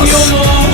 olmaz.